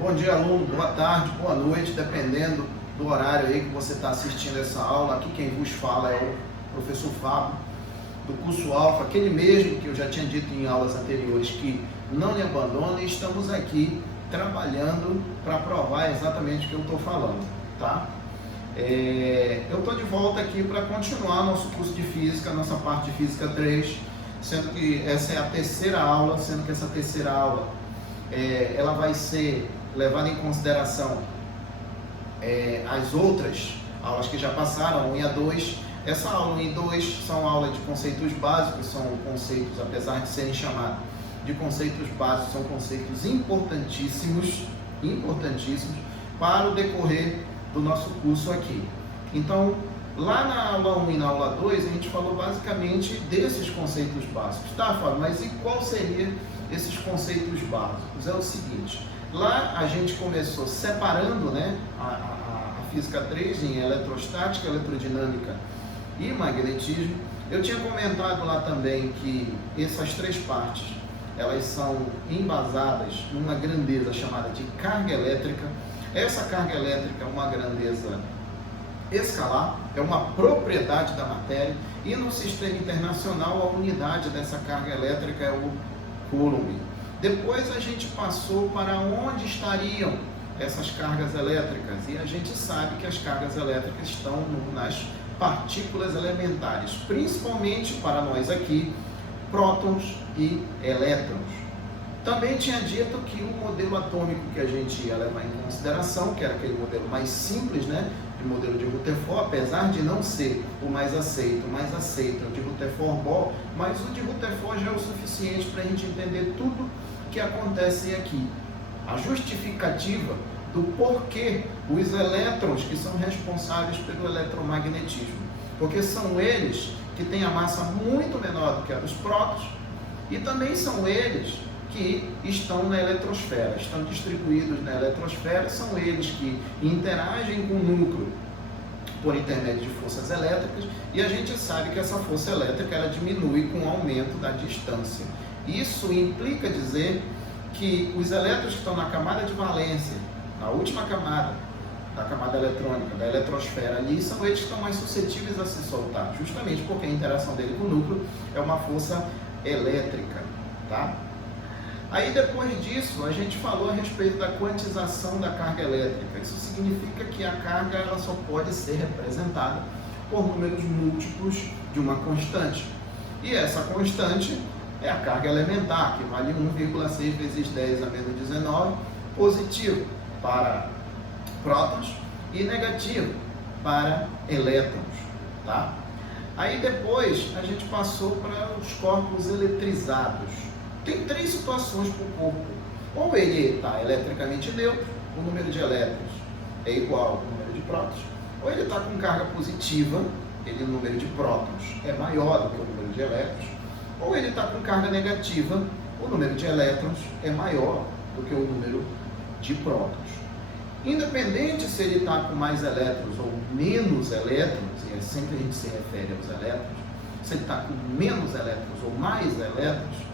Bom dia, aluno, boa tarde, boa noite, dependendo do horário aí que você está assistindo essa aula. Aqui quem vos fala é o professor Fábio, do curso Alfa, aquele mesmo que eu já tinha dito em aulas anteriores que não lhe abandona, e estamos aqui trabalhando para provar exatamente o que eu estou falando, tá? Eu estou de volta aqui para continuar nosso curso de Física, nossa parte de Física 3, sendo que essa é a terceira aula, sendo que essa terceira aula ela vai ser levada em consideração as outras aulas que já passaram, 1 e a 2. Essa aula 1 e 2 são aulas de conceitos básicos, são conceitos, apesar de serem chamados de conceitos básicos, são conceitos importantíssimos para o decorrer do nosso curso aqui. Então, lá na aula 1 e na aula 2, a gente falou basicamente desses conceitos básicos. Tá, Fábio, mas e qual seria esses conceitos básicos? É o seguinte, lá a gente começou separando, né, a Física 3 em eletrostática, eletrodinâmica e magnetismo. Eu tinha comentado lá também que essas três partes, elas são embasadas numa grandeza chamada de carga elétrica. Essa carga elétrica é uma grandeza escalar, é uma propriedade da matéria, e no sistema internacional a unidade dessa carga elétrica é o Coulomb. Depois a gente passou para onde estariam essas cargas elétricas, e a gente sabe que as cargas elétricas estão nas partículas elementares, principalmente para nós aqui, prótons e elétrons. Também tinha dito que o modelo atômico que a gente ia levar em consideração, que era aquele modelo mais simples, né, o modelo de Rutherford, apesar de não ser o mais aceito é o de Rutherford-Bohr, mas o de Rutherford já é o suficiente para a gente entender tudo que acontece aqui. A justificativa do porquê os elétrons que são responsáveis pelo eletromagnetismo, porque são eles que têm a massa muito menor do que a dos prótons, e também são eles que estão na eletrosfera, estão distribuídos na eletrosfera, são eles que interagem com o núcleo por intermédio de forças elétricas, e a gente sabe que essa força elétrica ela diminui com o aumento da distância. Isso implica dizer que os elétrons que estão na camada de valência, na última camada da camada eletrônica, da eletrosfera ali, são eles que estão mais suscetíveis a se soltar, justamente porque a interação dele com o núcleo é uma força elétrica, tá? Aí depois disso, a gente falou a respeito da quantização da carga elétrica. Isso significa que a carga ela só pode ser representada por números múltiplos de uma constante. E essa constante é a carga elementar, que vale 1,6 vezes 10 a menos 19, positivo para prótons e negativo para elétrons, tá? Aí depois a gente passou para os corpos eletrizados. Tem três situações para o corpo. Ou ele está eletricamente neutro, o número de elétrons é igual ao número de prótons, ou ele está com carga positiva, o número de prótons é maior do que o número de elétrons, ou ele está com carga negativa, o número de elétrons é maior do que o número de prótons. Independente se ele está com mais elétrons ou menos elétrons, e sempre a gente se refere aos elétrons, se ele está com menos elétrons ou mais elétrons,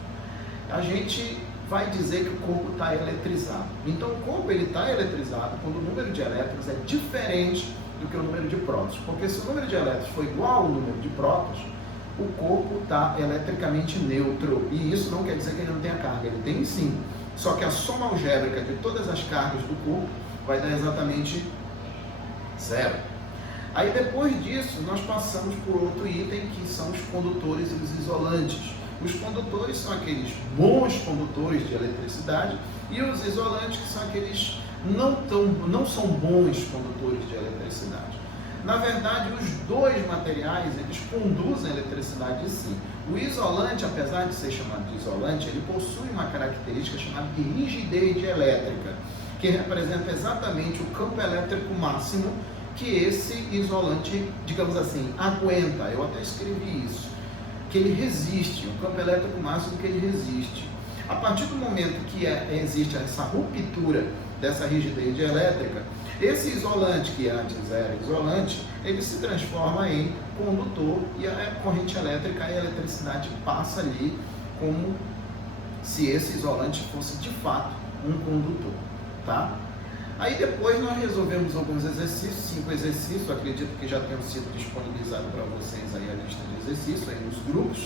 a gente vai dizer que o corpo está eletrizado. Então o corpo está eletrizado quando o número de elétrons é diferente do que o número de prótons, porque se o número de elétrons for igual ao número de prótons, o corpo está eletricamente neutro, e isso não quer dizer que ele não tenha carga, ele tem sim, só que a soma algébrica de todas as cargas do corpo vai dar exatamente zero. Aí depois disso nós passamos por outro item que são os condutores e os isolantes. Os condutores são aqueles bons condutores de eletricidade, e os isolantes que são aqueles não são bons condutores de eletricidade. Na verdade, os dois materiais, eles conduzem a eletricidade sim. O isolante, apesar de ser chamado de isolante, ele possui uma característica chamada de rigidez elétrica, que representa exatamente o campo elétrico máximo que esse isolante, digamos assim, aguenta. Eu até escrevi isso, que ele resiste, o campo elétrico máximo que ele resiste. A partir do momento que existe essa ruptura dessa rigidez elétrica, esse isolante, que antes era isolante, ele se transforma em condutor, e a corrente elétrica, a eletricidade passa ali como se esse isolante fosse de fato um condutor. tá? Aí depois nós resolvemos alguns exercícios, 5 exercícios, acredito que já tenham sido disponibilizados para vocês aí a lista de exercícios aí nos grupos.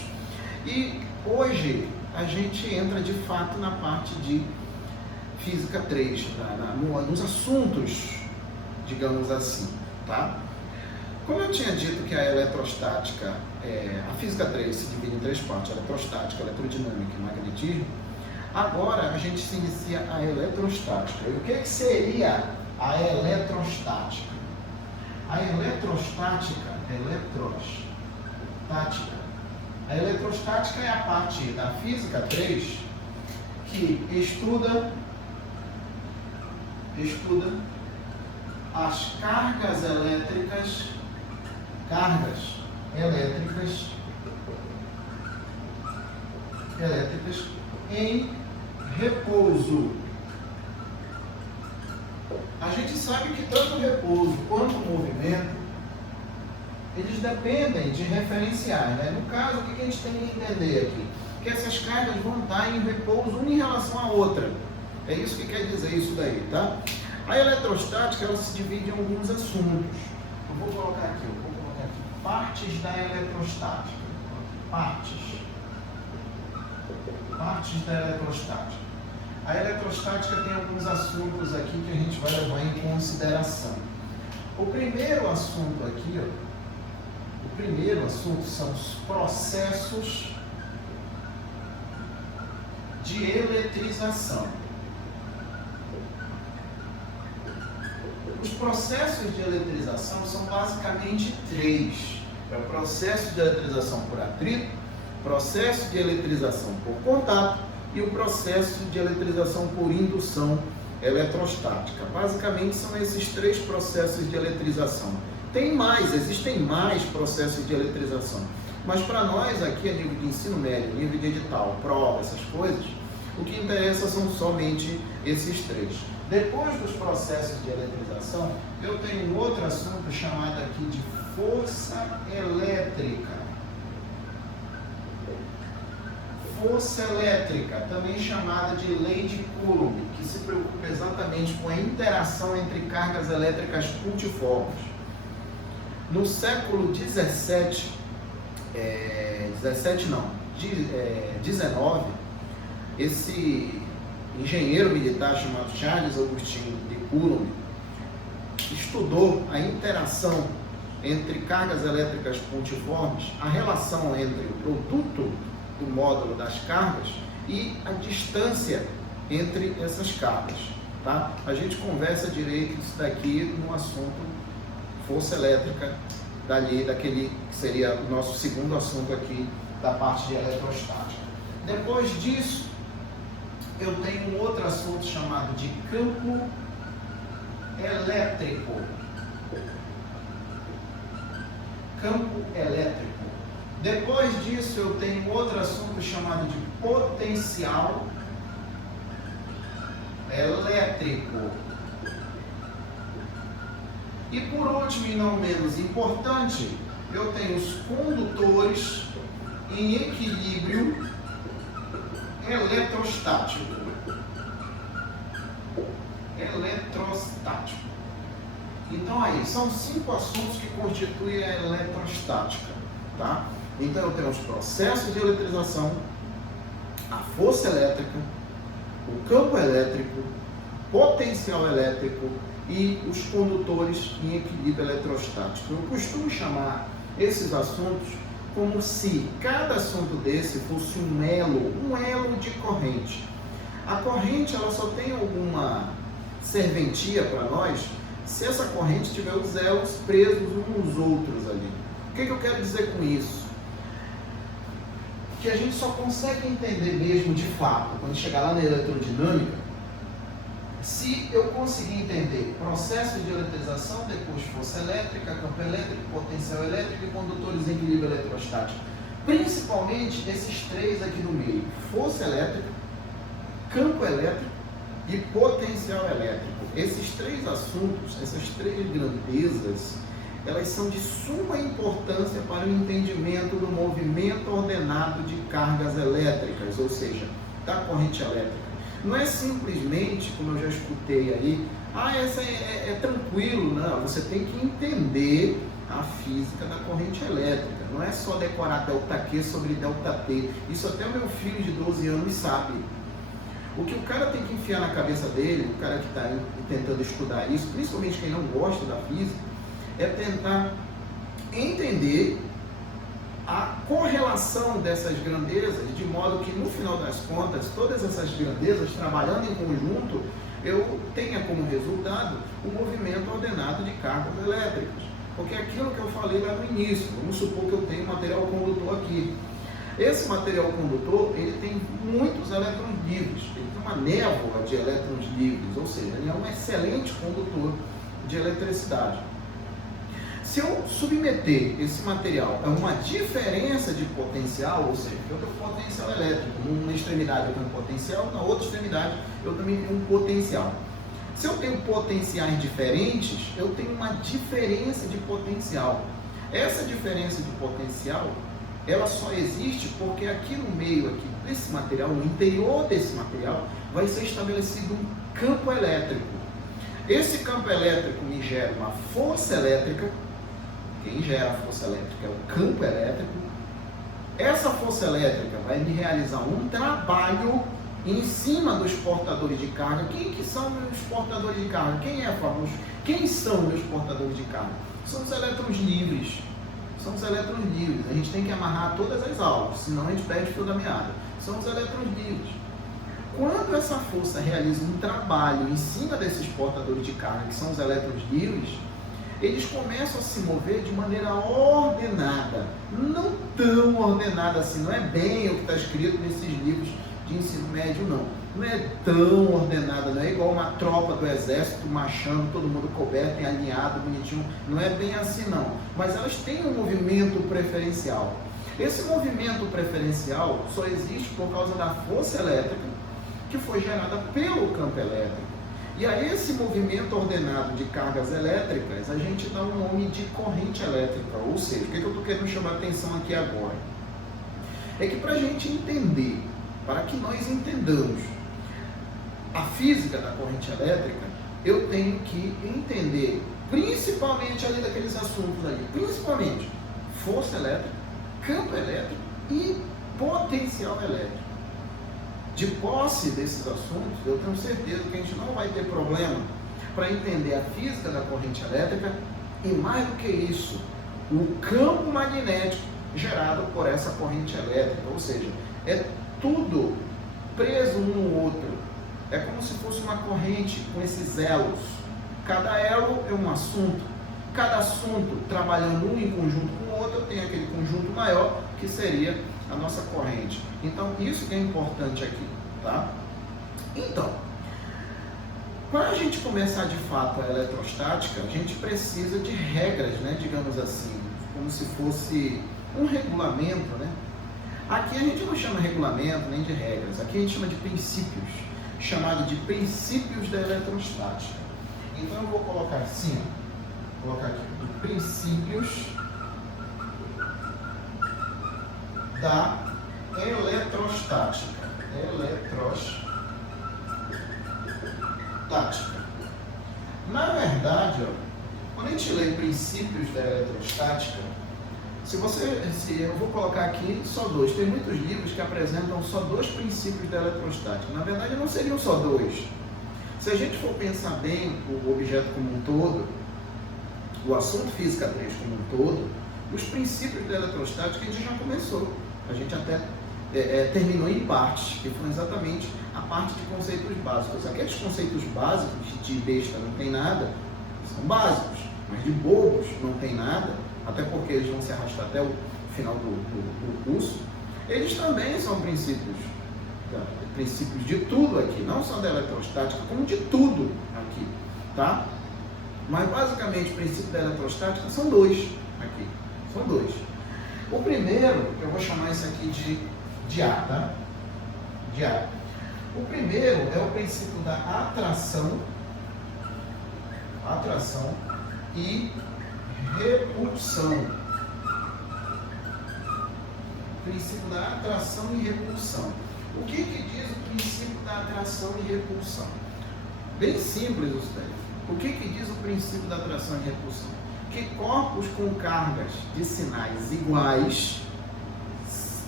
E hoje a gente entra de fato na parte de Física 3, nos assuntos, digamos assim, tá? Como eu tinha dito que a eletrostática, a Física 3 se divide em 3 partes, eletrostática, eletrodinâmica e magnetismo, agora a gente se inicia a eletrostática. E o que seria a eletrostática? A eletrostática é a parte da Física 3 que estuda as cargas elétricas em repouso. A gente sabe que tanto o repouso quanto o movimento, eles dependem de referenciais, né? No caso, o que a gente tem que entender aqui? Que essas cargas vão estar em repouso uma em relação à outra. É isso que quer dizer isso daí, tá? A eletrostática, ela se divide em alguns assuntos. Eu vou colocar aqui, partes da eletrostática. Partes da eletrostática. A eletrostática tem alguns assuntos aqui que a gente vai levar em consideração. O primeiro assunto aqui, são os processos de eletrização. Os processos de eletrização são basicamente 3. É o processo de eletrização por atrito, processo de eletrização por contato e o processo de eletrização por indução eletrostática. Basicamente são esses 3 processos de eletrização. Existem mais processos de eletrização, mas para nós aqui a nível de ensino médio, nível de edital, prova, essas coisas, o que interessa são somente esses 3. Depois dos processos de eletrização, eu tenho um outro assunto chamado aqui de força elétrica. Força elétrica, também chamada de lei de Coulomb, que se preocupa exatamente com a interação entre cargas elétricas multiformes. No século 19, esse engenheiro militar chamado Charles Augustin de Coulomb estudou a interação entre cargas elétricas multiformes, a relação entre o produto do módulo das cargas e a distância entre essas cargas, tá? A gente conversa direito isso daqui no assunto força elétrica, daquele que seria o nosso segundo assunto aqui da parte de eletrostática. Depois disso, eu tenho um outro assunto chamado de campo elétrico. Campo elétrico. Depois disso, eu tenho outro assunto chamado de potencial elétrico. E por último, e não menos importante, eu tenho os condutores em equilíbrio eletrostático. Então aí, são 5 assuntos que constituem a eletrostática, tá? Então eu tenho os processos de eletrização, a força elétrica, o campo elétrico, potencial elétrico e os condutores em equilíbrio eletrostático. Eu costumo chamar esses assuntos como se cada assunto desse fosse um elo de corrente. A corrente, ela só tem alguma serventia para nós se essa corrente tiver os elos presos uns nos outros ali. O que eu quero dizer com isso? Que a gente só consegue entender mesmo de fato, quando chegar lá na eletrodinâmica, se eu conseguir entender processo de eletrização, depois força elétrica, campo elétrico, potencial elétrico e condutores em equilíbrio eletrostático. Principalmente esses 3 aqui no meio: força elétrica, campo elétrico e potencial elétrico. Esses 3 assuntos, essas 3 grandezas, elas são de suma importância para o entendimento do movimento ordenado de cargas elétricas, ou seja, da corrente elétrica. Não é simplesmente, como eu já escutei aí, essa é tranquilo. Não, você tem que entender a física da corrente elétrica. Não é só decorar ΔQ sobre ΔT. Isso até o meu filho de 12 anos sabe. O que o cara tem que enfiar na cabeça dele, o cara que está tentando estudar isso, principalmente quem não gosta da física, é tentar entender a correlação dessas grandezas, de modo que no final das contas, todas essas grandezas trabalhando em conjunto, eu tenha como resultado o movimento ordenado de cargas elétricas. Porque é aquilo que eu falei lá no início, vamos supor que eu tenho um material condutor aqui. Esse material condutor, ele tem muitos elétrons livres, ele tem uma névoa de elétrons livres, ou seja, ele é um excelente condutor de eletricidade. Se eu submeter esse material a uma diferença de potencial, ou seja, eu tenho potencial elétrico, numa extremidade eu tenho potencial, na outra extremidade eu também tenho um potencial. Se eu tenho potenciais diferentes, eu tenho uma diferença de potencial. Essa diferença de potencial, ela só existe porque aqui no meio aqui desse material, no interior desse material, vai ser estabelecido um campo elétrico. Esse campo elétrico me gera uma força elétrica. Quem gera a força elétrica é o campo elétrico. Essa força elétrica vai me realizar um trabalho em cima dos portadores de carga. Quem que são meus portadores de carga? Quem são meus portadores de carga? São os elétrons livres. São os elétrons livres. A gente tem que amarrar todas as aulas, senão a gente perde o fio da meada. São os elétrons livres. Quando essa força realiza um trabalho em cima desses portadores de carga, que são os elétrons livres, eles começam a se mover de maneira ordenada. Não tão ordenada assim, não é bem o que está escrito nesses livros de ensino médio, não. Não é tão ordenada, não é igual uma tropa do exército marchando, todo mundo coberto, alinhado, bonitinho. Não é bem assim, não. Mas elas têm um movimento preferencial. Esse movimento preferencial só existe por causa da força elétrica que foi gerada pelo campo elétrico. E a esse movimento ordenado de cargas elétricas, a gente dá um nome de corrente elétrica. Ou seja, o que eu estou querendo chamar a atenção aqui agora? É que para a gente entender, para que nós entendamos a física da corrente elétrica, eu tenho que entender, principalmente ali daqueles assuntos ali, principalmente força elétrica, campo elétrico e potencial elétrico. De posse desses assuntos, eu tenho certeza que a gente não vai ter problema para entender a física da corrente elétrica e, mais do que isso, o campo magnético gerado por essa corrente elétrica. Ou seja, é tudo preso um no outro. É como se fosse uma corrente com esses elos. Cada elo é um assunto. Cada assunto trabalhando um em conjunto com o outro, eu tenho aquele conjunto maior que seria a nossa corrente. Então, isso que é importante aqui, tá? Então, para a gente começar de fato a eletrostática, a gente precisa de regras, né? Digamos assim, como se fosse um regulamento, né? Aqui a gente não chama regulamento nem de regras, aqui a gente chama de princípios, chamado de princípios da eletrostática. Então eu vou colocar assim, vou colocar aqui, princípios da eletrostática. Na verdade, quando a gente lê princípios da eletrostática, eu vou colocar aqui só dois. Tem muitos livros que apresentam só dois princípios da eletrostática. Na verdade, não seriam só dois. Se a gente for pensar bem o objeto como um todo, o assunto física 3 como um todo, os princípios da eletrostática a gente já começou. A gente até terminou em partes, que foram exatamente a parte de conceitos básicos. Aqueles conceitos básicos de besta não tem nada, são básicos, mas de bobos não tem nada, até porque eles vão se arrastar até o final do curso. Eles também são princípios de tudo aqui, não só da eletrostática, como de tudo aqui, tá? Mas basicamente o princípio da eletrostática são dois aqui, são dois. O primeiro, eu vou chamar isso aqui de A, tá? De A. O primeiro é o princípio da atração e repulsão. Princípio da atração e repulsão. O que diz o princípio da atração e repulsão? Bem simples isso daí. O que diz o princípio da atração e repulsão? Que corpos com cargas de sinais iguais,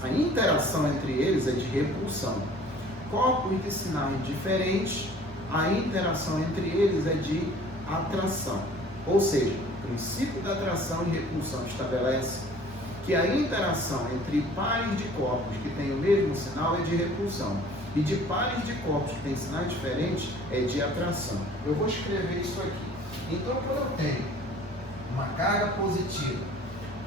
a interação entre eles é de repulsão. Corpos de sinais diferentes, a interação entre eles é de atração. Ou seja, o princípio da atração e repulsão estabelece que a interação entre pares de corpos que têm o mesmo sinal é de repulsão e de pares de corpos que têm sinais diferentes é de atração. Eu vou escrever isso aqui. Então, quando eu tenho uma carga positiva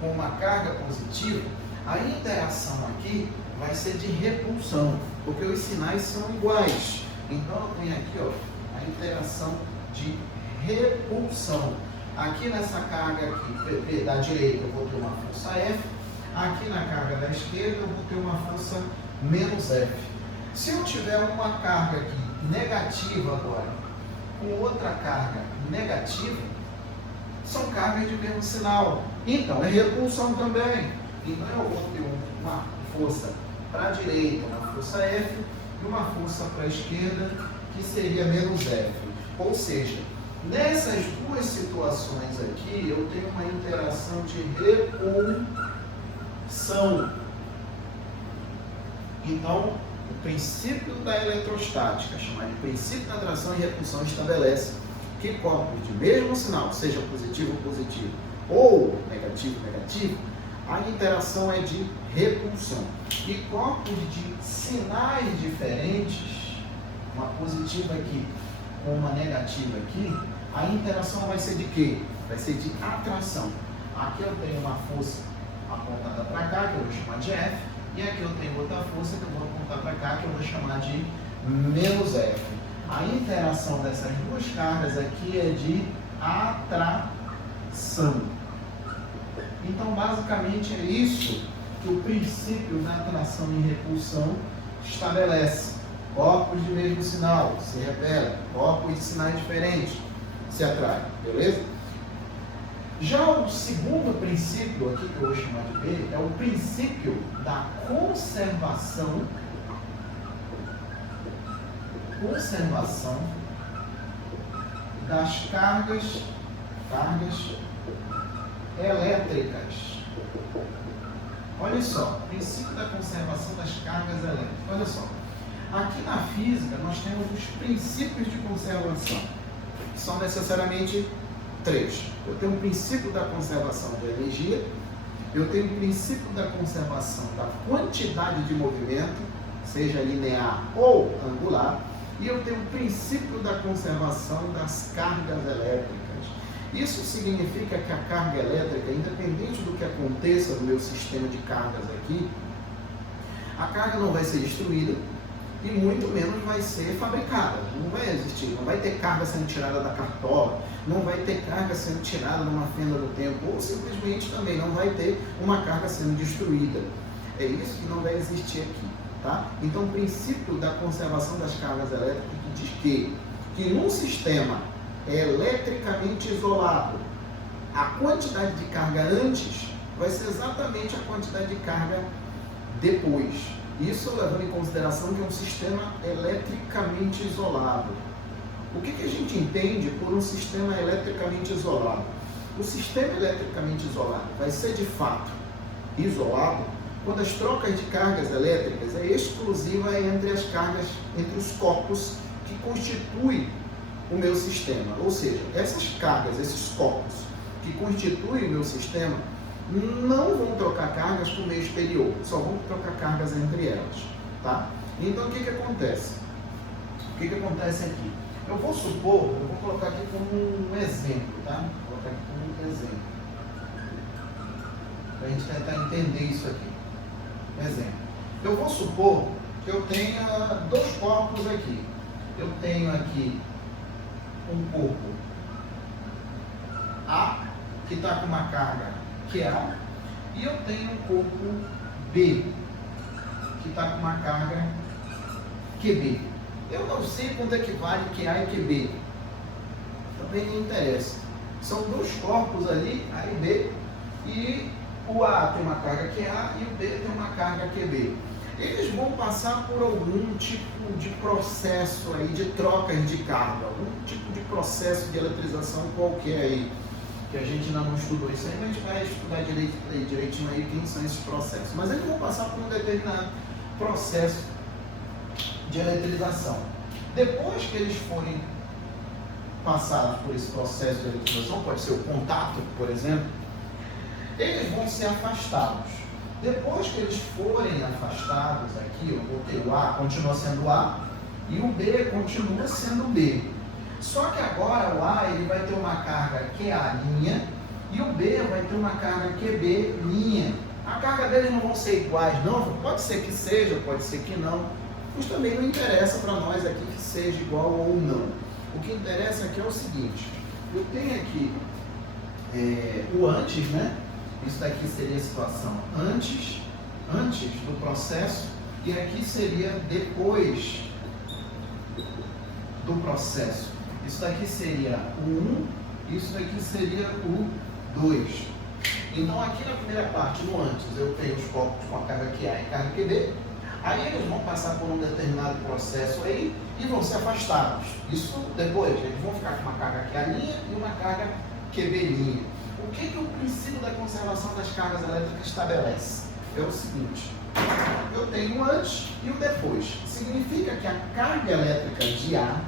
com uma carga positiva, a interação aqui vai ser de repulsão, porque os sinais são iguais. Então, eu tenho aqui, ó, a interação de repulsão. Aqui nessa carga aqui, da direita, eu vou ter uma força F. Aqui na carga da esquerda, eu vou ter uma força menos F. Se eu tiver uma carga aqui negativa agora, com outra carga negativa, são cargas de mesmo sinal. Então, é repulsão também. Então, eu vou ter uma força para a direita, uma força F, e uma força para a esquerda, que seria menos F. Ou seja, nessas duas situações aqui, eu tenho uma interação de repulsão. Então, o princípio da eletrostática, chamado de princípio da atração e repulsão, estabelece que corpos de mesmo sinal, seja positivo ou negativo, a interação é de repulsão. E corpos de sinais diferentes, uma positiva aqui com uma negativa aqui, a interação vai ser de quê? Vai ser de atração. Aqui eu tenho uma força apontada para cá, que eu vou chamar de F, e aqui eu tenho outra força que eu vou apontar para cá, que eu vou chamar de menos F. A interação dessas duas cargas aqui é de atração. Então, basicamente, é isso que o princípio da atração e repulsão estabelece. Corpos de mesmo sinal se repelem, corpos de sinais diferentes se atraem, beleza? Já o segundo princípio aqui, que eu vou chamar de B, é o princípio da conservação das cargas elétricas. Olha só, princípio da conservação das cargas elétricas. Olha só, aqui na física nós temos os princípios de conservação, que são necessariamente três. Eu tenho o princípio da conservação de energia, eu tenho o princípio da conservação da quantidade de movimento, seja linear ou angular, e eu tenho o princípio da conservação das cargas elétricas. Isso significa que a carga elétrica, independente do que aconteça no meu sistema de cargas aqui, a carga não vai ser destruída e muito menos vai ser fabricada. Não vai existir, não vai ter carga sendo tirada da cartola, não vai ter carga sendo tirada numa fenda do tempo, ou simplesmente também não vai ter uma carga sendo destruída. É isso que não vai existir aqui, tá? Então, o princípio da conservação das cargas elétricas diz que num sistema eletricamente isolado, a quantidade de carga antes vai ser exatamente a quantidade de carga depois. Isso levando em consideração que é um sistema eletricamente isolado. O que a gente entende por um sistema eletricamente isolado? O sistema eletricamente isolado vai ser de fato isolado quando as trocas de cargas elétricas é exclusiva entre as cargas, entre os corpos que constituem o meu sistema. Ou seja, essas cargas, esses corpos que constituem o meu sistema não vão trocar cargas com o meio exterior, só vão trocar cargas entre elas, tá? Então, o que acontece? O que acontece aqui? Eu vou supor, eu vou colocar aqui como um exemplo, tá? Vou colocar aqui como um exemplo, para a gente tentar entender isso aqui. Exemplo. Eu vou supor que eu tenha dois corpos aqui. Eu tenho aqui um corpo A, que está com uma carga QA, e eu tenho um corpo B, que está com uma carga QB. Eu não sei quanto é que vale QA e QB, também não interessa. São dois corpos ali, A e B, e o A tem uma carga QA e o B tem uma carga QB. eles vão passar por algum tipo de processo aí de trocas de carga, algum tipo de processo de eletrização qualquer aí, que a gente ainda não estudou isso aí, mas a gente vai estudar direitinho aí quem são esses processos. Mas eles vão passar por um determinado processo de eletrização. Depois que eles forem passados por esse processo de eletrização, pode ser o contato, por exemplo, eles vão ser afastados. Depois que eles forem afastados aqui, eu botei o A, continua sendo A, e o B continua sendo B. Só que agora o A ele vai ter uma carga QA', e o B vai ter uma carga QB'. A carga deles não vão ser iguais, não. Pode ser que seja, pode ser que não. Mas também não interessa para nós aqui que seja igual ou não. O que interessa aqui é o seguinte: eu tenho aqui o antes, né? Isso daqui seria a situação antes do processo, e aqui seria depois do processo. Isso daqui seria o 1, isso daqui seria o 2. Então aqui na primeira parte, no antes, eu tenho os corpos com a carga QA e carga QB. Aí eles vão passar por um determinado processo aí e vão ser afastados. Isso depois, eles vão ficar com uma carga QA' e uma carga QB'. O que o princípio da conservação das cargas elétricas estabelece? É o seguinte: eu tenho o antes e o depois. Significa que a carga elétrica de A,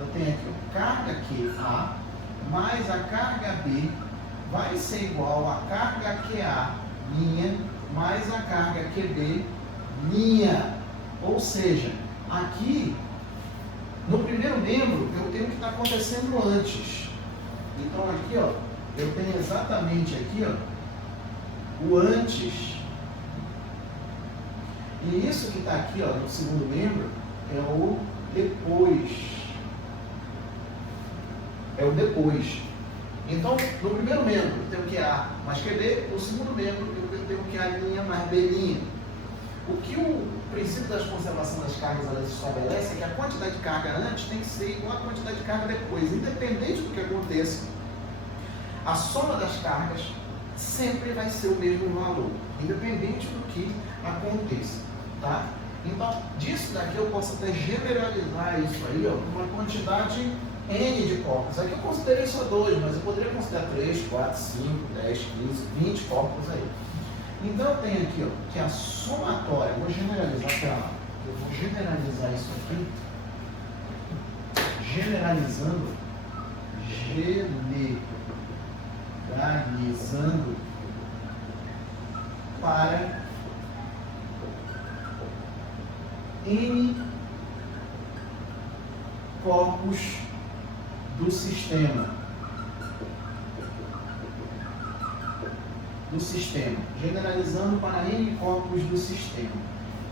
eu tenho aqui a carga QA mais a carga B vai ser igual a carga QA' mais a carga QB'. Ou seja, aqui no primeiro membro eu tenho o que está acontecendo antes. Então aqui, ó, eu tenho exatamente aqui, ó, o antes. E isso que está aqui, ó, no segundo membro é o depois. É o depois. Então, no primeiro membro eu tenho que A mais QB, no segundo membro eu tenho que A' mais B'. O que o princípio da conservação das cargas elétricas estabelece é que a quantidade de carga antes tem que ser igual à quantidade de carga depois, independente do que aconteça. A soma das cargas sempre vai ser o mesmo valor, independente do que aconteça, tá? Então, disso daqui eu posso até generalizar isso aí, ó, uma quantidade N de corpos. Aqui eu considerei só 2, mas eu poderia considerar 3, 4, 5, 10, 15, 20 corpos aí. Então eu tenho aqui, ó, que a somatória, vou generalizar para lá, eu vou generalizar isso aqui, generalizando para N corpos do sistema. Generalizando para N corpos do sistema.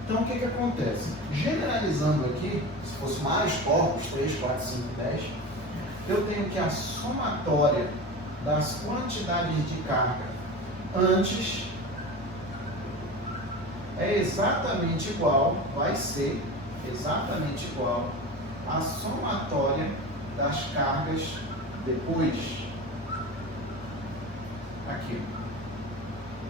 Então, o que acontece? Generalizando aqui, se fosse mais corpos, 3, 4, 5, 10, eu tenho que a somatória das quantidades de carga antes é exatamente igual, vai ser exatamente igual à somatória das cargas depois. Aqui.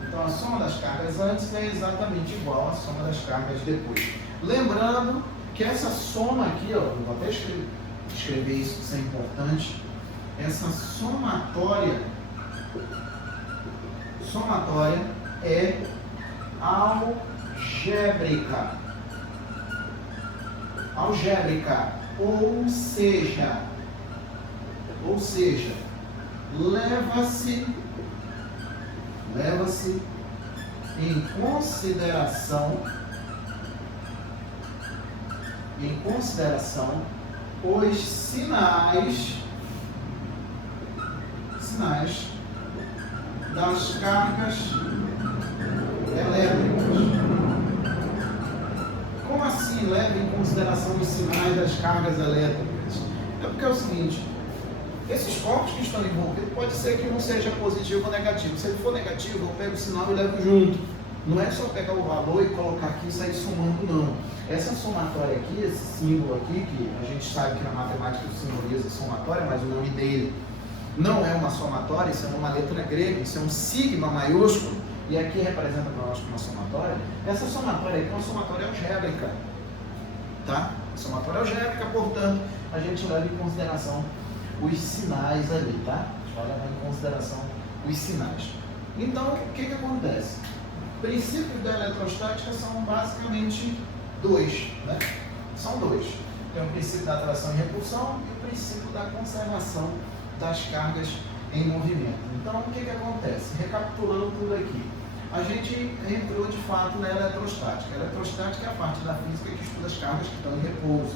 Então, a soma das cargas antes é exatamente igual à soma das cargas depois. Lembrando que essa soma aqui, ó, vou até escrever isso, isso é importante. Essa somatória é algébrica. Ou seja, leva-se em consideração os sinais das cargas elétricas. Como assim leva em consideração os sinais das cargas elétricas? É porque é o seguinte: esses corpos que estão envolvidos, pode ser que um seja positivo ou negativo. Se ele for negativo, eu pego o sinal e levo junto. Não é só pegar o valor e colocar aqui e sair somando, não. Essa somatória aqui, esse símbolo aqui, que a gente sabe que na matemática simboliza somatória, mas o nome dele não é uma somatória, isso é uma letra grega, isso é um sigma maiúsculo. e aqui representa para nós uma somatória, essa somatória aqui é uma somatória algébrica, tá? A somatória algébrica, portanto, a gente leva em consideração os sinais ali, tá? A gente vai levar em consideração os sinais. Então, o que acontece? Princípios da eletrostática são basicamente dois, né? São dois. Tem o princípio da atração e repulsão e o princípio da conservação das cargas em movimento. Então, o que acontece? Recapitulando tudo aqui, a gente entrou de fato na eletrostática. A eletrostática é a parte da física que estuda as cargas que estão em repouso.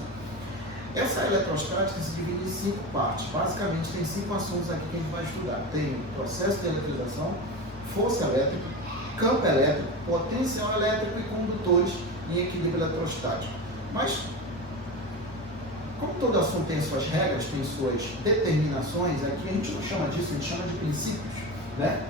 Essa eletrostática se divide em 5 partes. Basicamente, tem 5 assuntos aqui que a gente vai estudar. Tem processo de eletrização, força elétrica, campo elétrico, potencial elétrico e condutores em equilíbrio eletrostático. Mas, como todo assunto tem suas regras, tem suas determinações, aqui a gente não chama disso, a gente chama de princípios, né?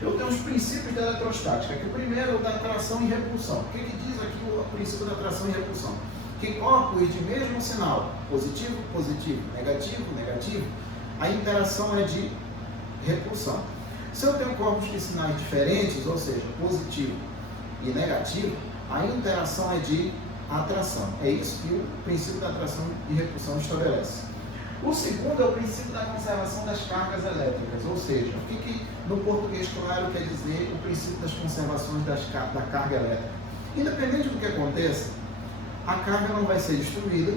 Eu tenho os princípios da eletrostática, que o primeiro é o da atração e repulsão. O que diz aqui o princípio da atração e repulsão? Que corpos de mesmo sinal, positivo, positivo, negativo, negativo, a interação é de repulsão. Se eu tenho corpos de sinais diferentes, ou seja, positivo e negativo, a interação é de atração. É isso que o princípio da atração e repulsão estabelece. O segundo é o princípio da conservação das cargas elétricas, ou seja, o que no português claro quer dizer o princípio das conservações da carga elétrica. Independente do que aconteça, a carga não vai ser destruída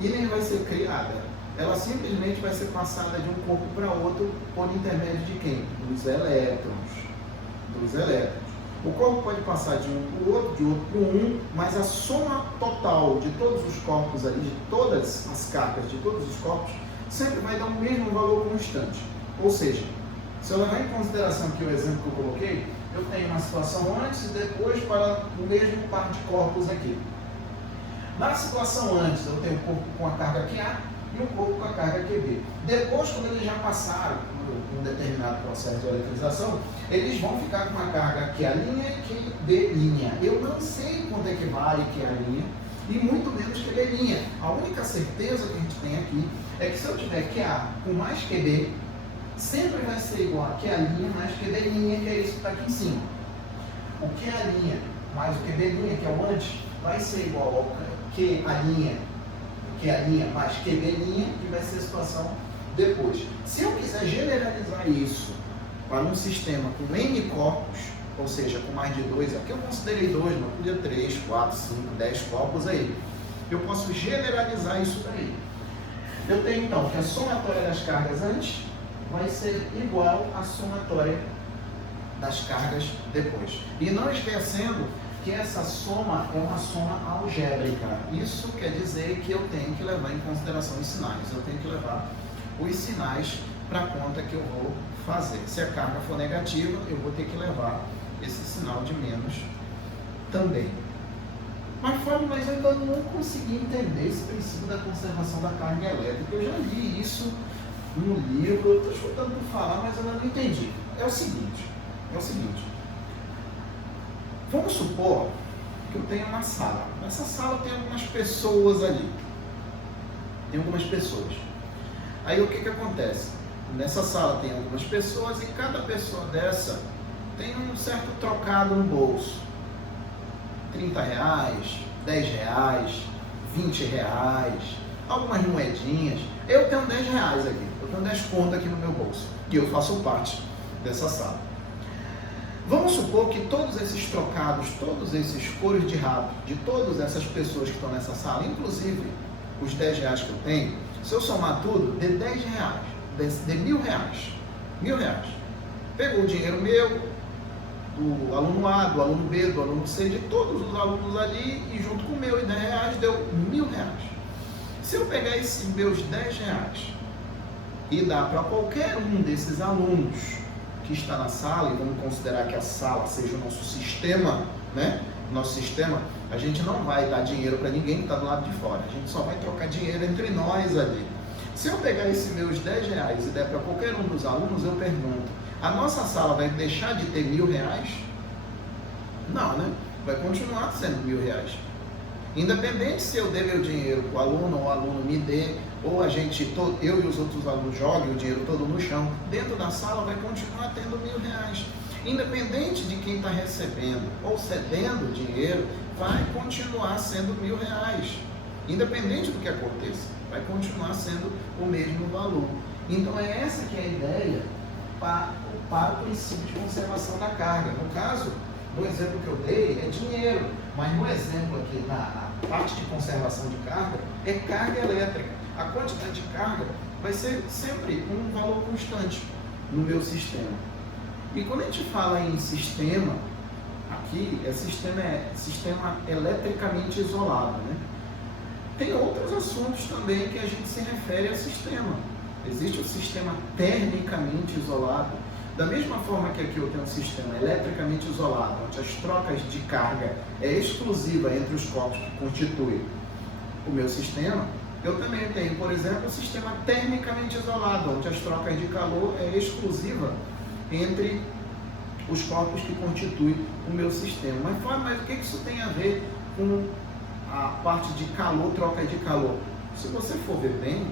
e nem vai ser criada. Ela simplesmente vai ser passada de um corpo para outro por intermédio de quem? Dos elétrons. Dos elétrons. O corpo pode passar de um para o outro, de outro para um, mas a soma total de todos os corpos ali, de todas as cargas de todos os corpos, sempre vai dar o mesmo valor constante. Ou seja, se eu levar em consideração aqui o exemplo que eu coloquei, eu tenho uma situação antes e depois para o mesmo par de corpos aqui. Na situação antes, eu tenho um corpo com a carga QA e um corpo com a carga QB. Depois, quando eles já passaram por um determinado processo de eletrização, eles vão ficar com uma carga QA' e QB'. Eu não sei quanto é que vale QA' e muito menos QB'. A única certeza que a gente tem aqui é que se eu tiver QA com mais QB, sempre vai ser igual a QA' mais QB', que é isso que está aqui em cima. O QA' mais o QB', que é o antes, vai ser igual ao QA' mais QB', que vai ser a situação depois. Se eu quiser generalizar isso para um sistema com N corpos, ou seja, com mais de 2, aqui eu considerei 2, mas podia 3, 4, 5, 10 corpos aí. Eu posso generalizar isso daí. Eu tenho então que a somatória das cargas antes vai ser igual à somatória das cargas depois. E não esquecendo que essa soma é uma soma algébrica. Isso quer dizer que eu tenho que levar em consideração os sinais. Eu tenho que levar os sinais para a conta que eu vou fazer. Se a carga for negativa, eu vou ter que levar esse sinal de menos também. Mas Fábio, mas eu ainda não consegui entender esse princípio da conservação da carga elétrica. Eu já li isso no livro, eu estou escutando tu falar, mas eu ainda não entendi. É o seguinte, vamos supor que eu tenho uma sala. Nessa sala tem algumas pessoas ali. Tem algumas pessoas. Aí o que acontece? Nessa sala tem algumas pessoas e cada pessoa dessa tem um certo trocado no bolso. R$30, R$10, R$20, algumas moedinhas. Eu tenho R$10 aqui. Eu tenho 10 contas aqui no meu bolso. E eu faço parte dessa sala. Vamos supor que todos esses trocados, todos esses coros de rabo, de todas essas pessoas que estão nessa sala, inclusive os R$10 que eu tenho, se eu somar tudo, dê R$10, dê R$1.000. Pegou o dinheiro meu, do aluno A, do aluno B, do aluno C, de todos os alunos ali, e junto com o meu e R$10, deu R$1.000. Se eu pegar esses meus R$10 e dar para qualquer um desses alunos que está na sala, e vamos considerar que a sala seja o nosso sistema, né? Nosso sistema, a gente não vai dar dinheiro para ninguém que está do lado de fora, a gente só vai trocar dinheiro entre nós ali. Se eu pegar esses meus R$10 e der para qualquer um dos alunos, eu pergunto, a nossa sala vai deixar de ter R$1.000? Não, né? Vai continuar sendo R$1.000. Independente se eu dê meu dinheiro para o aluno ou o aluno me dê, ou eu e os outros alunos joguem o dinheiro todo no chão, dentro da sala vai continuar tendo R$1.000. Independente de quem está recebendo ou cedendo dinheiro, vai continuar sendo R$1.000. Independente do que aconteça, vai continuar sendo o mesmo valor. Então é essa que é a ideia para o princípio de conservação da carga. No caso, no exemplo que eu dei, é dinheiro, mas no exemplo aqui, na parte de conservação de carga, é carga elétrica. A quantidade de carga vai ser sempre um valor constante no meu sistema. E quando a gente fala em sistema, aqui é sistema eletricamente isolado, né? Tem outros assuntos também que a gente se refere a sistema. Existe o sistema termicamente isolado. Da mesma forma que aqui eu tenho um sistema eletricamente isolado, onde as trocas de carga é exclusiva entre os corpos que constituem o meu sistema, eu também tenho, por exemplo, o sistema termicamente isolado, onde as trocas de calor é exclusiva entre os corpos que constituem o meu sistema. Mas o que isso tem a ver com a parte de calor, troca de calor? Se você for ver bem,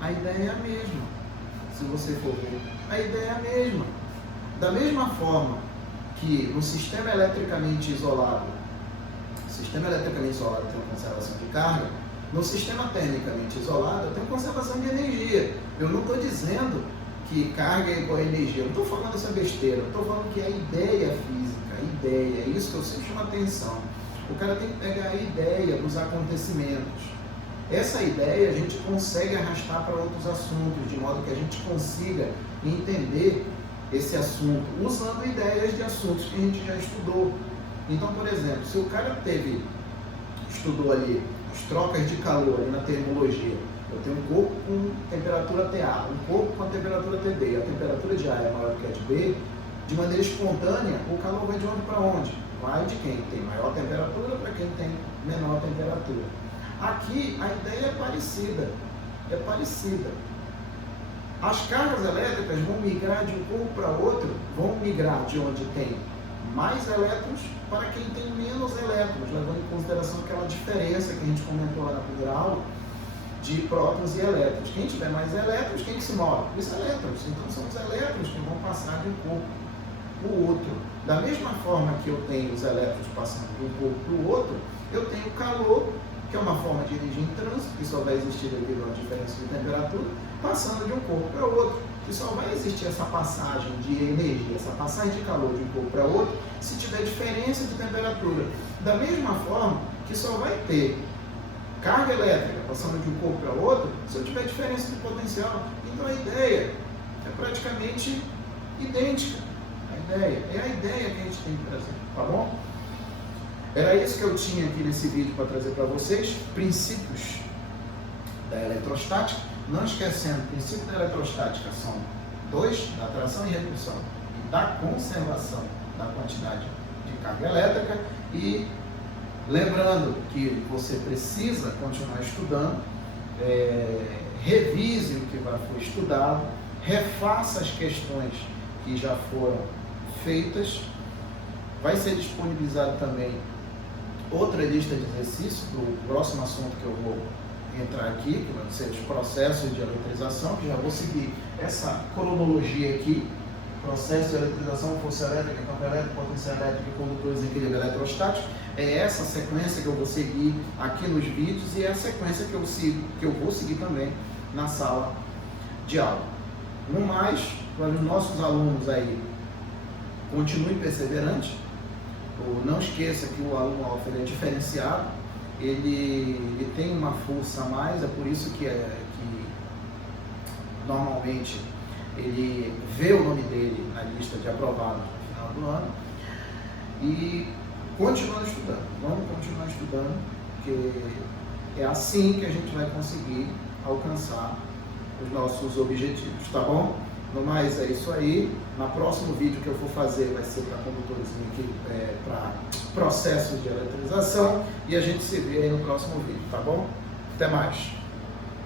a ideia é a mesma. Se você for ver, a ideia é a mesma. Da mesma forma que no sistema eletricamente isolado tem uma conservação de carga, no sistema termicamente isolado eu tenho conservação de energia. Eu não estou dizendo que carga é igual a energia, eu não estou falando essa besteira, eu estou falando que é a ideia física, a ideia, é isso que eu sempre chamo a atenção. O cara tem que pegar a ideia dos acontecimentos. Essa ideia a gente consegue arrastar para outros assuntos, de modo que a gente consiga entender esse assunto, usando ideias de assuntos que a gente já estudou. Então, por exemplo, se o cara estudou ali as trocas de calor ali na termologia, eu tenho um corpo com temperatura TA, um corpo com a temperatura TB, a temperatura de A é maior do que a de B, de maneira espontânea, o calor vai de onde para onde? Vai de quem tem maior temperatura para quem tem menor temperatura. Aqui a ideia é parecida. As cargas elétricas vão migrar de um corpo para outro, vão migrar de onde tem mais elétrons para quem tem menos elétrons, levando em consideração aquela diferença que a gente comentou lá na primeira aula, de prótons e elétrons. Quem tiver mais elétrons, quem que se move? Os elétrons. Então são os elétrons que vão passar de um corpo para o outro. Da mesma forma que eu tenho os elétrons passando de um corpo para o outro, eu tenho o calor, que é uma forma de energia em trânsito, que só vai existir devido à diferença de temperatura, passando de um corpo para o outro, que só vai existir essa passagem de energia, essa passagem de calor de um corpo para outro, se tiver diferença de temperatura. Da mesma forma que só vai ter carga elétrica passando de um corpo para outro, se eu tiver diferença de potencial. Então a ideia é praticamente idêntica. É a ideia que a gente tem que trazer, tá bom? Era isso que eu tinha aqui nesse vídeo para trazer para vocês, princípios da eletrostática. Não esquecendo, princípios da eletrostática são dois, da atração e repulsão, e da conservação da quantidade de carga elétrica. E lembrando que você precisa continuar estudando, revise o que foi estudado, refaça as questões que já foram feitas. Vai ser disponibilizado também outra lista de exercícios do próximo assunto que eu vou entrar aqui, que vai ser os processos de eletrização, que já vou seguir essa cronologia aqui: processo de eletrização, força elétrica, campo elétrico, potência elétrica e condutores em equilíbrio eletrostático. É essa sequência que eu vou seguir aqui nos vídeos e é a sequência que eu vou seguir também na sala de aula. No mais, para os nossos alunos aí, continue perseverante. Não esqueça que o aluno alfa é diferenciado, ele tem uma força a mais, é por isso que normalmente ele vê o nome dele na lista de aprovados no final do ano. E continuando estudando, vamos continuar estudando, porque é assim que a gente vai conseguir alcançar os nossos objetivos, tá bom? No mais, é isso aí. No próximo vídeo que eu for fazer vai ser para condutores aqui, para processos de eletrização, e a gente se vê aí no próximo vídeo, tá bom? Até mais!